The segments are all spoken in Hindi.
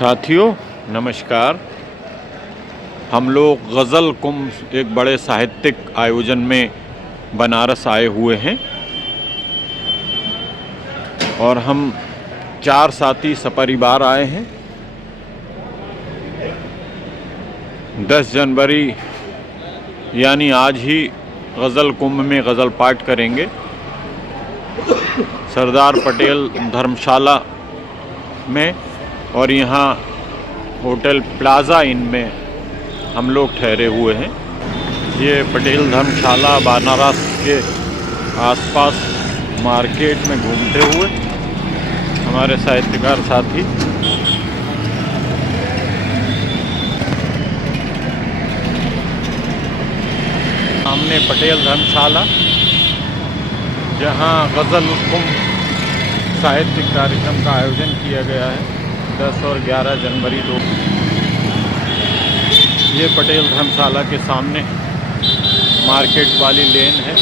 साथियों नमस्कार। हम लोग गज़ल कुंभ एक बड़े साहित्यिक आयोजन में बनारस आए हुए हैं और हम 4 साथी सपरिवार आए हैं। 10 जनवरी यानी आज ही गज़ल कुंभ में गज़ल पाठ करेंगे। सरदार पटेल धर्मशाला में और यहाँ होटल प्लाज़ा इन में हम लोग ठहरे हुए हैं। ये पटेल धर्मशाला बनारस के आसपास मार्केट में घूमते हुए हमारे साहित्यकार साथी सामने पटेल धर्मशाला, जहाँ गज़ल कुंभ साहित्यिक कार्यक्रम का आयोजन किया गया है 10 और 11 जनवरी 2। ये पटेल धर्मशाला के सामने मार्केट वाली लेन है।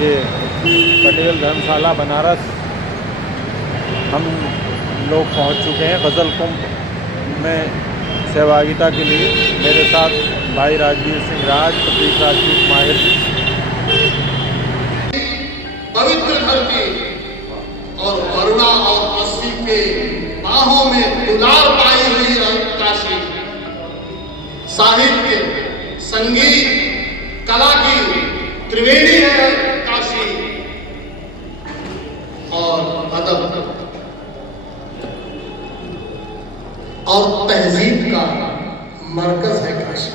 ये पटेल धर्मशाला बनारस हम लोग पहुंच चुके हैं गज़ल कुंभ में सहभागिता के लिए। मेरे साथ भाई राजवीर सिंह राज, प्रतीक राजपूत माहिर। पवित्र धरती और करुणा और अस्सी के बाहों में दुलार पाई हुई काशी, साहित्य, संगीत, कला की त्रिवेणी है काशी और अदब और तहजीब का मरकज है काशी।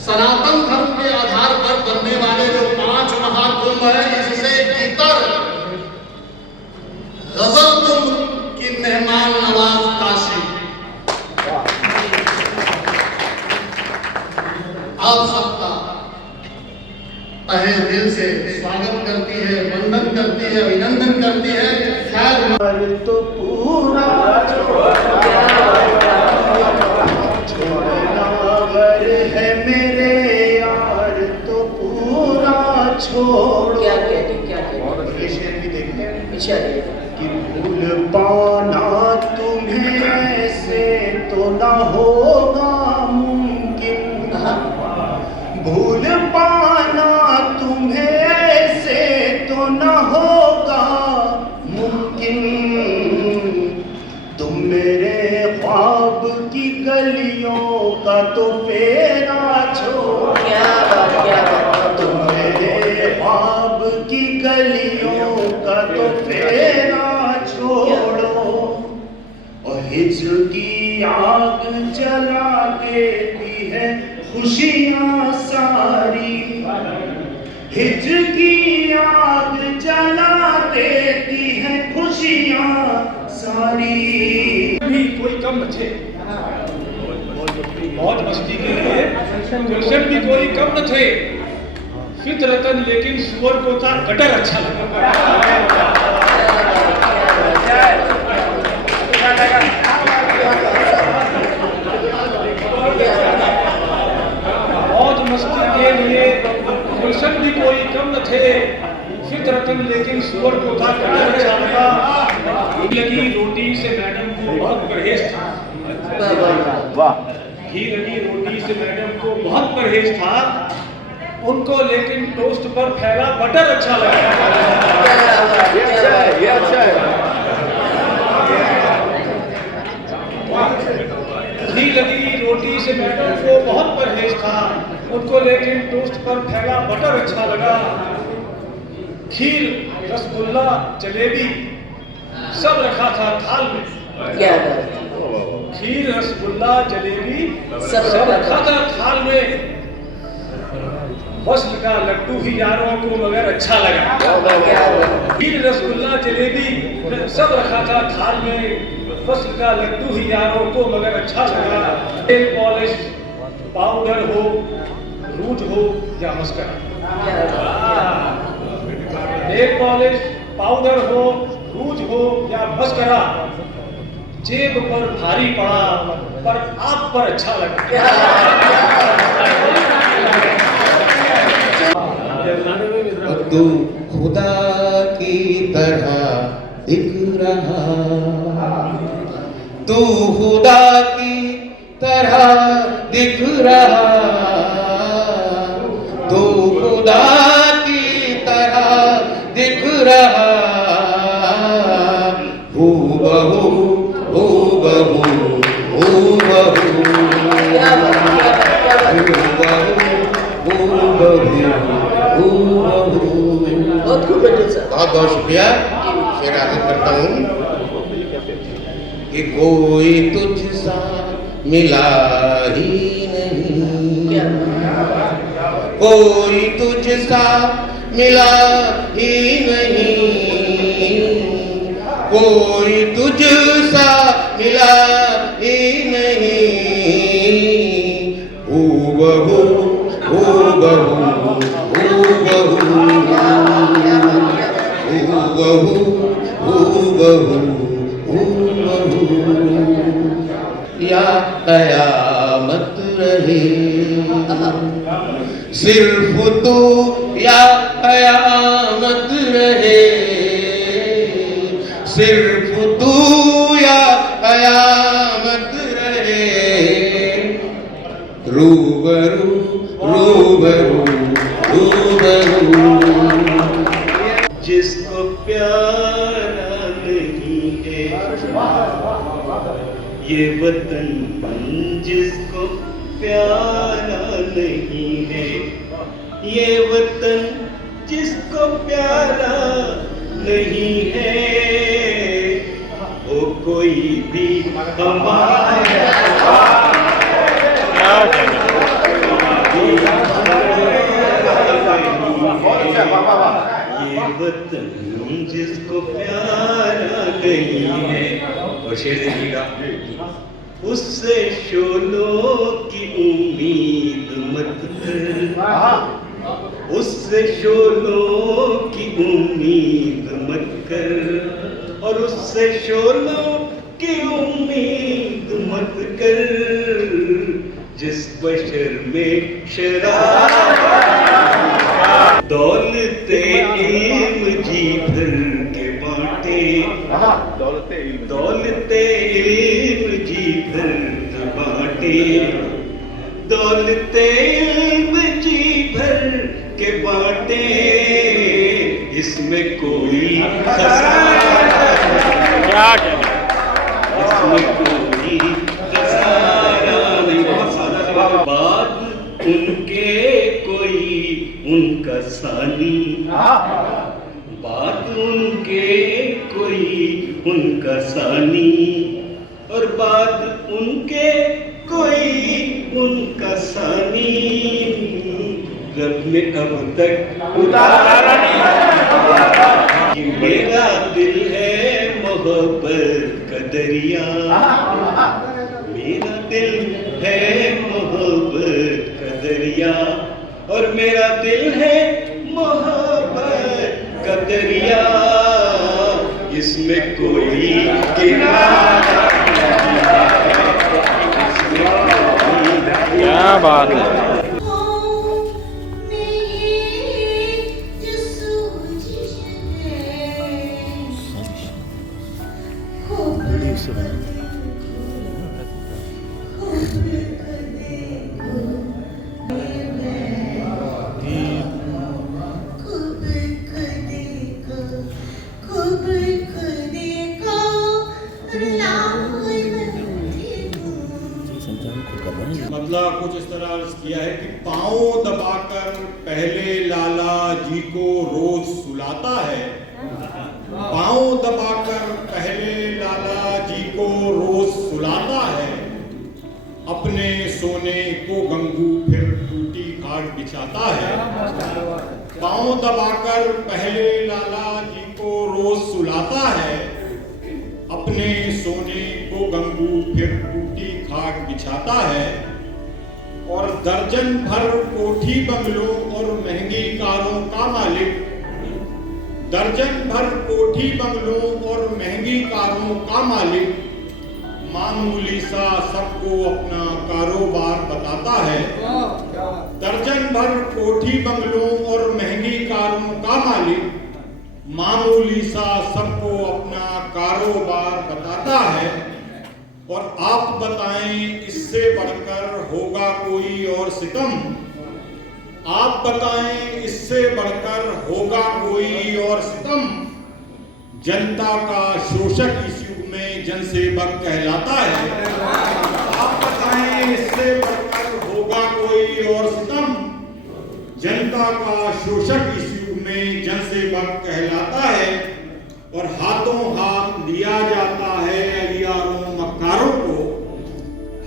सनातन धर्म के आधार पर बनने वाले जो 5 महाकुंभ है, इससे इतर गज़ल कुंभ की मेहमान नवाज काशी आप सबका तहे दिल से स्वागत करती है, वंदन करती है, अभिनंदन करती है। खैर तो पूरा छोड़ना है मेरे यार, तो पूरा छोड़। क्या भी देखते हैं पीछे कि भूल पाना तुम्हें ऐसे तो ना होगा मुमकिन, भूल पाना तुम्हें ऐसे तो न होगा मुमकिन। तुम मेरे ख्वाब की गलियों का तो फेरा छोड़, तुम मेरे ख्वाब की गलियों का तो फेरा छोड़ो। और हिज्र की आग जला देती है खुशियाँ सारी, हिज्र की आग जला देती है खुशियाँ सारी। भी कोई कम न थे, मौज मस्ती के लिए गुलशन भी कोई कम न थे। फितरतन लेकिन सुअर को था गटर अच्छा लगा। मौज मस्ती के लिए गुलशन भी कोई कम न थे, फितरतन लेकिन सुअर को था गटर अच्छा लगा। घी लगी रोटी से मैडम को बहुत परहेज था, घी लगी रोटी से मैडम को बहुत परहेज था, उनको लेकिन टोस्ट पर फैला बटर अच्छा लगा। ये अच्छा है। घी लगी रोटी से मैडम को बहुत परहेज था, उनको लेकिन टोस्ट पर फैला बटर अच्छा लगा। खीर, रसगुल्ला, जलेबी सब रखा था थाल में। क्या खीर, रसगुल्ला, जलेबी सब रखा था थाल में। वस्ल का लड्डू ही यारों को मगर अच्छा लगा। खीर, रसगुल्ला, जलेबी सब रखा था थाल में। वस्ल का लड्डू ही यारों को मगर अच्छा लगा। नेल पॉलिश, पाउडर हो, रूज हो या मस्करा, नेल पॉलिश, पाउडर हो, रूज हो या मस्करा, जेब पर भारी पड़ा पर आप पर अच्छा लगा। तू खुदा की तरह दिख रहा, तू खुदा की तरह दिख रहा, तू खुदा की तरह दिख रहा, हूबहू हूबहू हूबहू बहुत बहुत शुक्रिया। शेर आगे करता हूँ कि कोई तुझसा मिला ही नहीं, कोई तुझसा मिला ही नहीं, कोई तुझसा मिला ही नहीं, हूबहू हूबहू या कयामत रहे, सिर्फ तू या कयामत रहे, सिर्फ तू या कयामत रहे, रूबरू रूबरू रूबरू। जिसको प्यारा नहीं है ये वतन, जिसको प्यारा नहीं है ये वतन, जिसको प्यारा नहीं है वो कोई भी हमारा ये वतन जिसको प्यारा नहीं है। और शेर देखिएगा, उससे शोलों की उम्मीद मत कर, उससे शोलों की उम्मीद मत कर, और उससे शोलों की उम्मीद मत कर, जिस बशर में शराब दौलते इल्म जी भर के बांटे, दौलते इल्म जी भर के बांटे, दौलते इल्म जी भर के बांटे, इसमें कोई खसारा, इसमें कोई खसारा नहीं। बात उनके कोई उनका सानी, बात उनके कोई उनका सानी, और बात उनके कोई उनका सानी, रब में अब तक उतारा नहीं। ये मेरा दिल है मोहब्बत का दरिया, मेरा दिल है मोहब्बत का दरिया, और मेरा दिल है मोहब्बत का दरिया, इसमें कोई किनारा, क्या बात है। मतलब कुछ इस तरह अर्ज किया है कि पांव दबाकर पहले लाला जी को रोज सुलाता है, पांव दबाकर पहले लाला जी को रोज सुलाता है, अपने सोने को गंगू फिर टूटी खाट बिछाता है। पांव दबाकर पहले लाला जी को रोज सुलाता है, अपने सोने को गंगू फिर टूटी खाट बिछाता है, और दर्जन भर कोठी बंगलों और महंगी कारों का मालिक दर्जन भर कोठी बंगलों और महंगी कारों का मालिक मामूली सा सबको अपना कारोबार बताता है। दर्जन भर कोठी बंगलों और महंगी कारों का मालिक मामूली सा सबको अपना कारोबार बताता है। और आप बताएं इससे बढ़कर होगा कोई और सितम? आप बताएं इससे बढ़कर होगा कोई और सितम? जनता का शोषक इस युग में जनसेवक कहलाता है। आप बताएं इससे बढ़कर होगा कोई और सितम? जनता का शोषक इस युग में जनसेवक कहलाता है। और हाथों हाथ लिया जाता है अय्यारों मक्कारों को,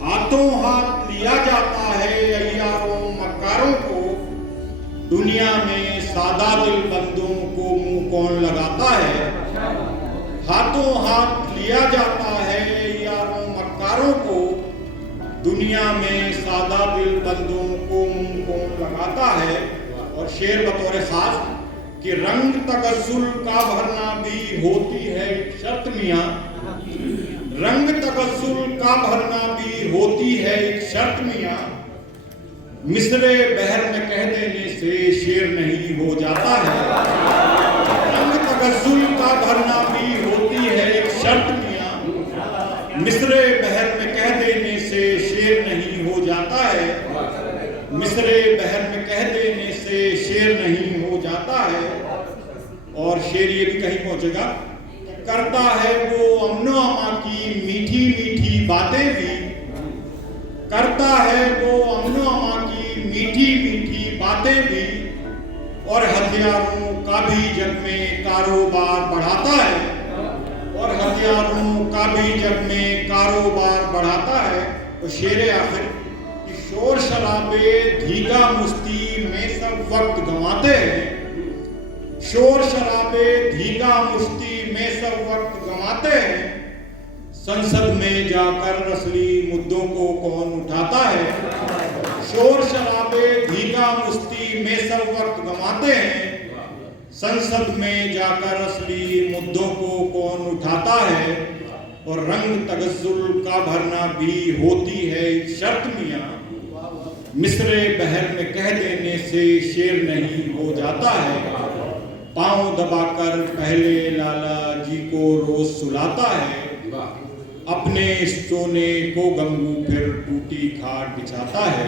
हाथों हाथ लिया जाता है अय्यारों मक्कारों को। दुनिया में सादा दिल बंदों को मुंह कौन लगाता है? हाथों हाथ लिया जाता है अय्यारों मक्कारों को। दुनिया में सादा दिल बंदों को मुंह कौन लगाता है? और शेर बतौर खास कि रंग तगज्जुल का भरना भी होती है शर्त मियां। रंग तगज्जुल का भरना भी होती है एक शर्त मियां। मिसरे बहर में कह देने से शेर नहीं हो जाता है। रंग तगज्जुल का भरना भी होती है एक शर्त मियां। मिसरे बहर में कह देने से शेर नहीं हो जाता है। मिसरे बहर में कह देने से शेर नहीं हो जाता है। और शेर ये भी कहीं पहुंचेगा, करता है वो अमनो अमा की मीठी मीठी बातें भी। करता है वो अमनो अमा की मीठी मीठी बातें भी। और हथियारों का भी जग में कारोबार बढ़ाता है। और हथियारों का भी जग में कारोबार बढ़ाता है। तो शेर आखिर शोर शराबे धीगा मुश्ती में सब वक्त गंवाते हैं। शोर शराबे धीगा मुश्ती में सब वक्त गंवाते हैं। संसद में जाकर असली मुद्दों को कौन उठाता है? शोर शराबे धीगा मुश्ती में सब वक्त गंवाते हैं। संसद में जाकर असली मुद्दों को कौन उठाता है? और रंग तगज्जुल का भरना भी होती है शर्त मियां। मिसरे बहर में कह देने से शेर नहीं हो जाता है। पांव दबाकर पहले लाला जी को रोज सुलाता है। अपने सोने को गंगू फिर टूटी खाट बिछाता है।